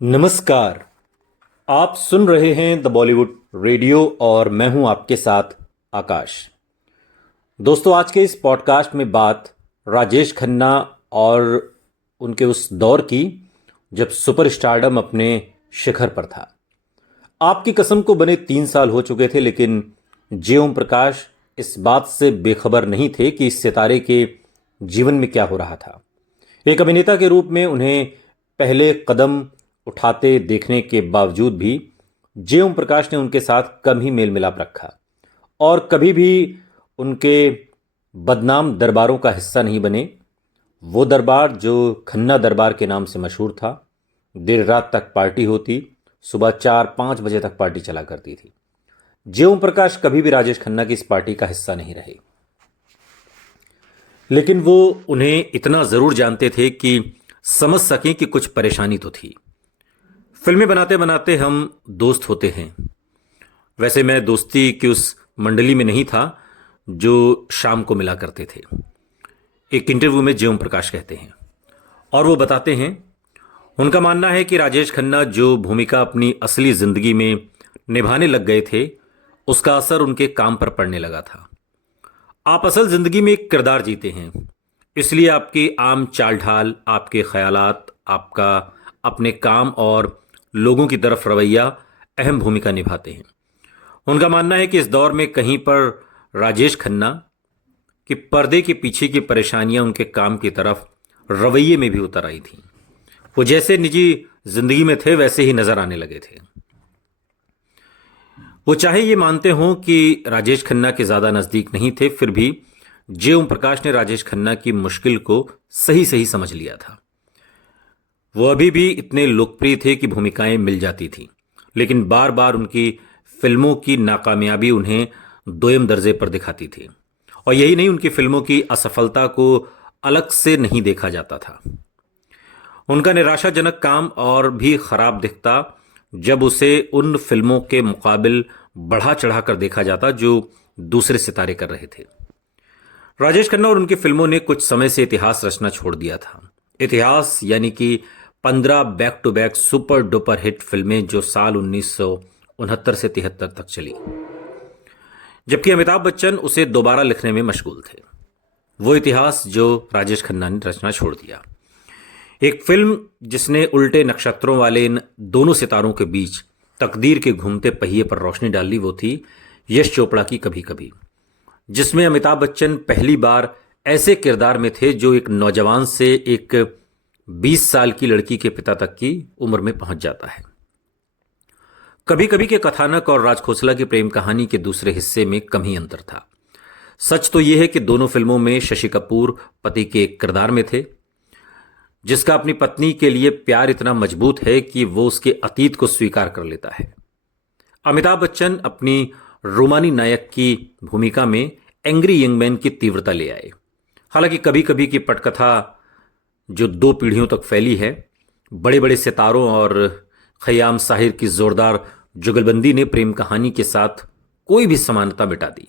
नमस्कार। आप सुन रहे हैं द बॉलीवुड रेडियो और मैं हूं आपके साथ आकाश। दोस्तों, आज के इस पॉडकास्ट में बात राजेश खन्ना और उनके उस दौर की जब सुपर स्टारडम अपने शिखर पर था। आपकी कसम को बने 3 साल हो चुके थे, लेकिन जे ओम प्रकाश इस बात से बेखबर नहीं थे कि इस सितारे के जीवन में क्या हो रहा था। एक अभिनेता के रूप में उन्हें पहले कदम उठाते देखने के बावजूद भी जे ओम प्रकाश ने उनके साथ कम ही मेल मिलाप रखा और कभी भी उनके बदनाम दरबारों का हिस्सा नहीं बने। वो दरबार जो खन्ना दरबार के नाम से मशहूर था, देर रात तक पार्टी होती, सुबह 4-5 बजे तक पार्टी चला करती थी। जे ओम प्रकाश कभी भी राजेश खन्ना की इस पार्टी का हिस्सा नहीं रहे, लेकिन वो उन्हें इतना जरूर जानते थे कि समझ सकें कि कुछ परेशानी तो थी। फिल्में बनाते बनाते हम दोस्त होते हैं। वैसे मैं दोस्ती की उस मंडली में नहीं था जो शाम को मिला करते थे। एक इंटरव्यू में जे ओम प्रकाश कहते हैं और वो बताते हैं, उनका मानना है कि राजेश खन्ना जो भूमिका अपनी असली जिंदगी में निभाने लग गए थे, उसका असर उनके काम पर पड़ने लगा था। आप असल जिंदगी में एक किरदार जीते हैं, इसलिए आपकी आम चाल ढाल, आपके ख्यालात, आपका अपने काम और लोगों की तरफ रवैया अहम भूमिका निभाते हैं। उनका मानना है कि इस दौर में कहीं पर राजेश खन्ना के पर्दे के पीछे की परेशानियां उनके काम की तरफ रवैये में भी उतर आई थीं। वो जैसे निजी जिंदगी में थे वैसे ही नजर आने लगे थे। वो चाहे ये मानते हों कि राजेश खन्ना के ज्यादा नजदीक नहीं थे, फिर भी जे ओम प्रकाश ने राजेश खन्ना की मुश्किल को सही सही समझ लिया था। वो अभी भी इतने लोकप्रिय थे कि भूमिकाएं मिल जाती थीं, लेकिन बार बार उनकी फिल्मों की नाकामयाबी उन्हें दोयम दर्जे पर दिखाती थी। और यही नहीं, उनकी फिल्मों की असफलता को अलग से नहीं देखा जाता था। उनका निराशाजनक काम और भी खराब दिखता जब उसे उन फिल्मों के मुकाबिल बढ़ा चढ़ाकर देखा जाता जो दूसरे सितारे कर रहे थे। राजेश खन्ना और उनकी फिल्मों ने कुछ समय से इतिहास रचना छोड़ दिया था। इतिहास यानी कि 15 back to back super duper hit फिल्में जो साल 1969 से 73 तक चली, जबकि अमिताभ बच्चन उसे दोबारा लिखने में मशगूल थे। वो इतिहास जो राजेश खन्ना ने रचना छोड़ दिया। एक फिल्म जिसने उल्टे नक्षत्रों वाले इन दोनों सितारों के बीच तकदीर के घूमते पहिए पर रोशनी डाली, वो थी यश चोपड़ा की कभी कभी, जिसमें अमिताभ बच्चन पहली बार ऐसे किरदार में थे जो एक नौजवान से एक 20 साल की लड़की के पिता तक की उम्र में पहुंच जाता है। कभी कभी के कथानक और राज खोसला की प्रेम कहानी के दूसरे हिस्से में कम ही अंतर था। सच तो यह है कि दोनों फिल्मों में शशि कपूर पति के एक किरदार में थे, जिसका अपनी पत्नी के लिए प्यार इतना मजबूत है कि वो उसके अतीत को स्वीकार कर लेता है। अमिताभ बच्चन अपनी रोमानी नायक की भूमिका में एंग्री यंग मैन की तीव्रता ले आए। हालांकि कभी कभी की पटकथा जो 2 पीढ़ियों तक फैली है, बड़े बड़े सितारों और खयाम साहिर की जोरदार जुगलबंदी ने प्रेम कहानी के साथ कोई भी समानता मिटा दी।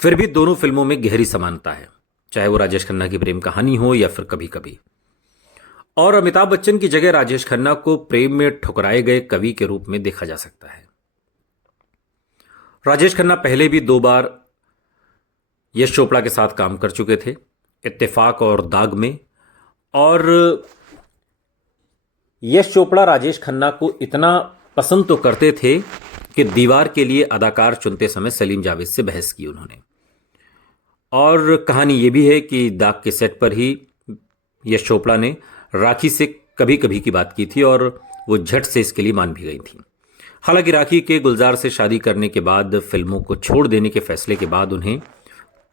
फिर भी दोनों फिल्मों में गहरी समानता है, चाहे वो राजेश खन्ना की प्रेम कहानी हो या फिर कभी कभी। और अमिताभ बच्चन की जगह राजेश खन्ना को प्रेम में ठुकराए गए कवि के रूप में देखा जा सकता है। राजेश खन्ना पहले भी 2 बार यश चोपड़ा के साथ काम कर चुके थे, इत्तेफाक और दाग में। और यश चोपड़ा राजेश खन्ना को इतना पसंद तो करते थे कि दीवार के लिए अदाकार चुनते समय सलीम जावेद से बहस की उन्होंने। और कहानी यह भी है कि दाग के सेट पर ही यश चोपड़ा ने राखी से कभी कभी की बात की थी और वो झट से इसके लिए मान भी गई थी। हालांकि राखी के गुलजार से शादी करने के बाद, फिल्मों को छोड़ देने के फैसले के बाद उन्हें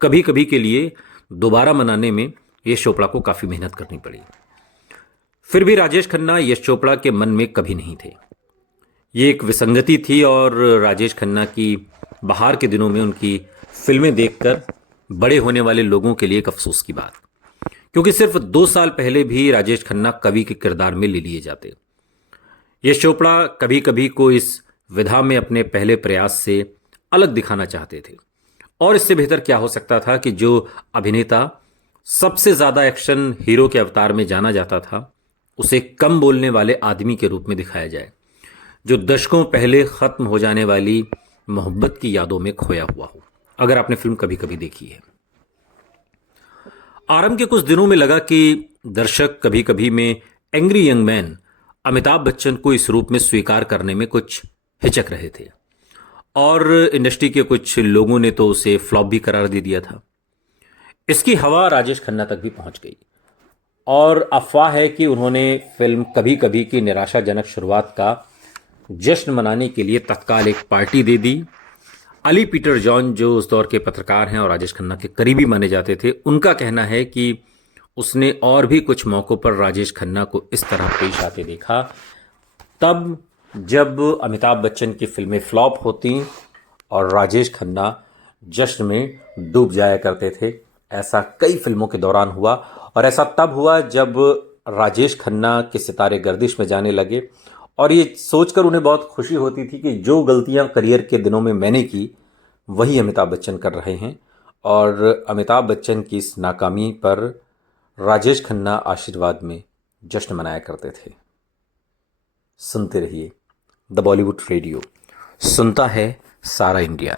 कभी कभी के लिए दोबारा मनाने में यश चोपड़ा को काफी मेहनत करनी पड़ी। फिर भी राजेश खन्ना यश चोपड़ा के मन में कभी नहीं थे। ये एक विसंगति थी और राजेश खन्ना की बहार के दिनों में उनकी फिल्में देखकर बड़े होने वाले लोगों के लिए एक अफसोस की बात, क्योंकि सिर्फ 2 साल पहले भी राजेश खन्ना कवि के किरदार में ले लिए जाते। यश चोपड़ा कभी कभी को इस विधा में अपने पहले प्रयास से अलग दिखाना चाहते थे। और इससे बेहतर क्या हो सकता था कि जो अभिनेता सबसे ज्यादा एक्शन हीरो के अवतार में जाना जाता था, उसे कम बोलने वाले आदमी के रूप में दिखाया जाए, जो दशकों पहले खत्म हो जाने वाली मोहब्बत की यादों में खोया हुआ हो। अगर आपने फिल्म कभी कभी देखी है। आरंभ के कुछ दिनों में लगा कि दर्शक कभी कभी में angry young man Amitabh Bachchan को इस रूप में स्वीकार करने में कुछ हिचक रहे थे, और इंडस्ट्री के कुछ लोगों ने तो उसे फ्लॉप भी करार दे दिया था। इसकी हवा राजेश खन्ना तक भी पहुंच गई, और अफवाह है कि उन्होंने फिल्म कभी कभी की निराशाजनक शुरुआत का जश्न मनाने के लिए तत्काल एक पार्टी दे दी। अली पीटर जॉन, जो उस दौर के पत्रकार हैं और राजेश खन्ना के करीबी माने जाते थे, उनका कहना है कि उसने और भी कुछ मौक़ों पर राजेश खन्ना को इस तरह पेश आते देखा, तब जब अमिताभ बच्चन की फिल्में फ्लॉप होती और राजेश खन्ना जश्न में डूब जाया करते थे। ऐसा कई फिल्मों के दौरान हुआ, और ऐसा तब हुआ जब राजेश खन्ना के सितारे गर्दिश में जाने लगे, और ये सोचकर उन्हें बहुत खुशी होती थी कि जो गलतियां करियर के दिनों में मैंने की वही अमिताभ बच्चन कर रहे हैं। और अमिताभ बच्चन की इस नाकामी पर राजेश खन्ना आशीर्वाद में जश्न मनाया करते थे। सुनते रहिए द बॉलीवुड रेडियो, सुनता है सारा इंडिया।